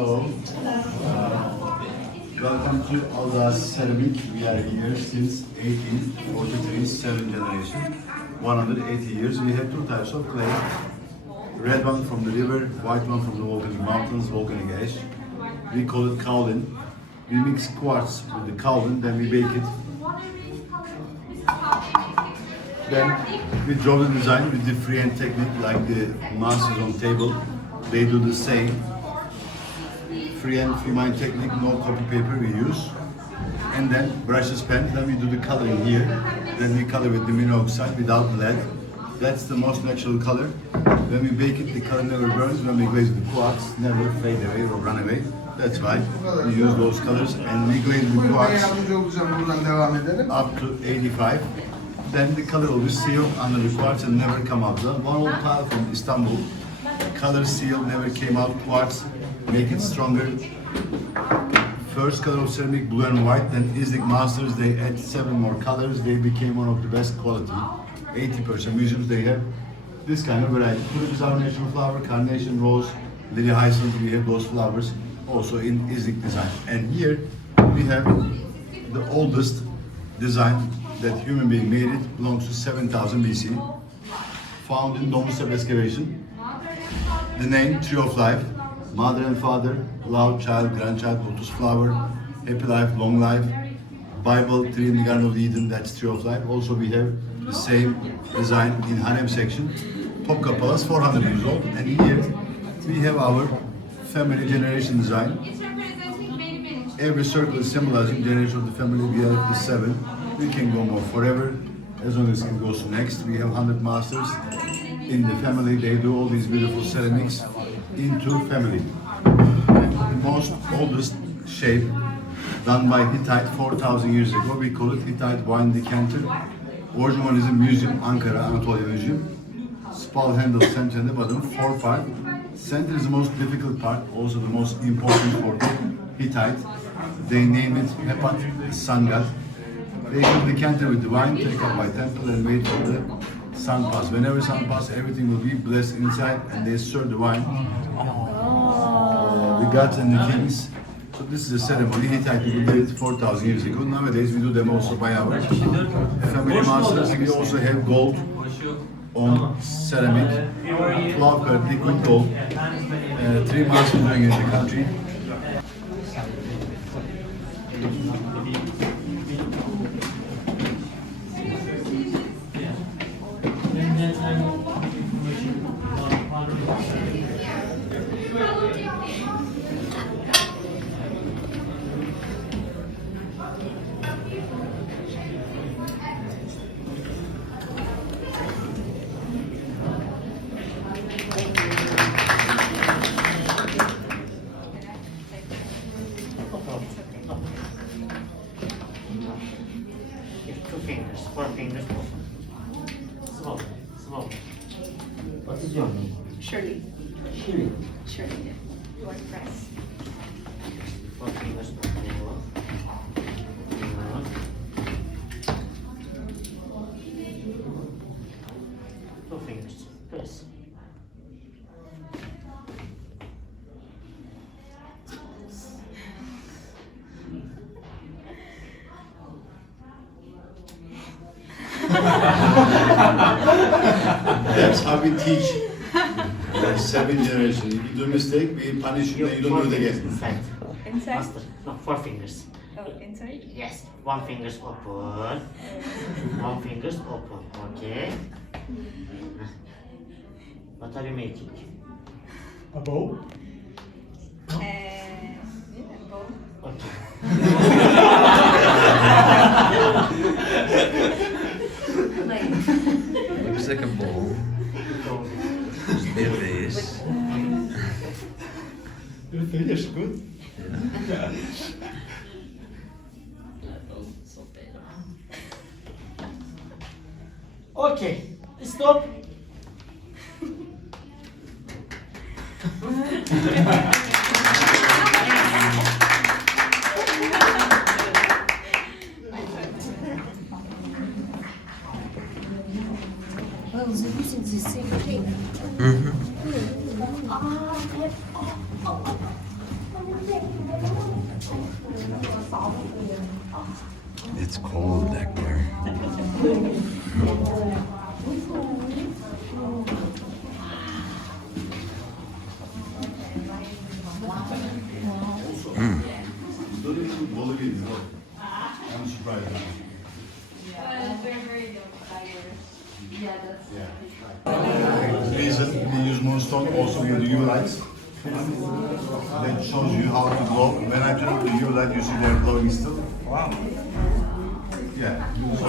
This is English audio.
Hello. Welcome to Aldag Ceramics. We are here since 1843, 7th generation, 180 years. We have two types of clay. Red one from the river, white one from the volcanic mountains, volcanic ash. We call it kaolin. We mix quartz with the kaolin, then we bake it. Then we draw the design with the freehand technique like the masters on table. They do the same. Freehand, freehand technique, no copy paper we use. And then brushless pen, then we do the coloring here. Then we color with the mineral oxide without lead. That's the most natural color. When we bake it, the color never burns. When we glaze the quartz, never fade away or run away. That's why we use those colors. And we glaze the quartz up to 85. Then the color will be sealed under the quartz and never come out. One old tile from Istanbul, color seal never came out. Quartz make it stronger. First color of ceramic, blue and white. Then Iznik masters, they add 7 more colors. They became one of the best quality. 80% museums they have this kind of variety. Tulip is our national flower, carnation, rose, lily hyacinth. We have those flowers also in Iznik design. And here we have the oldest design that human being made. It belongs to 7000 BC. Found in Domuzsep excavation. The name Tree of Life, mother and father, love, child, grandchild, lotus flower, happy life, long life. Bible, tree in the Garden of Eden, that's Tree of Life. Also we have the same design in Harem section. Topkapı Palace, 400 years old. And here we have our family generation design. Every circle is symbolizing generation of the family. We are the 7. We can go more forever, as long as it goes to next. We have 100 masters in the family. They do all these beautiful ceramics into family. The most oldest shape done by Hittite 4,000 years ago. We call it Hittite wine decanter. Original one is in museum, Ankara, Anatolia Museum. Spal handle, center and the bottom, 4 part. Center is the most difficult part, also the most important for the Hittite. They name it Hepat, the sun god. They fill the decanter with the wine, take up by temple and wait for the sun pass. Whenever sun pass, everything will be blessed inside and they serve the wine. The gods and the kings. So this is a ceremony. Hittite people did it 4,000 years ago. Nowadays we do them also by our family masters. We also have gold on ceramic, 12 karat liquid gold. 3 masters doing it in the country. Fingers, 4 fingers. Slowly, slowly. What is your name? Shirley. Shirley. Shirley. You want to press? 4 fingers. 2 fingers. Press. That's how we teach. That's 7th generation. If you do a mistake, we punish you and you don't do it again. Inside. Inside? Master. No, 4 fingers. Oh, inside? Yes. 1 fingers open. 1 fingers open. Okay. What are you making? A bow? Yeah, bow. Okay. Looks like a bowl. There it is. You finish, good. Yeah. Okay. Stop. Well, they're using the same thing. Mm-hmm. It's cold back there. I'm surprised. The reason we use moonstone also with the U lights. That shows you how to glow. When I turn on the U light, you see they're glowing still. Wow. Yeah. So.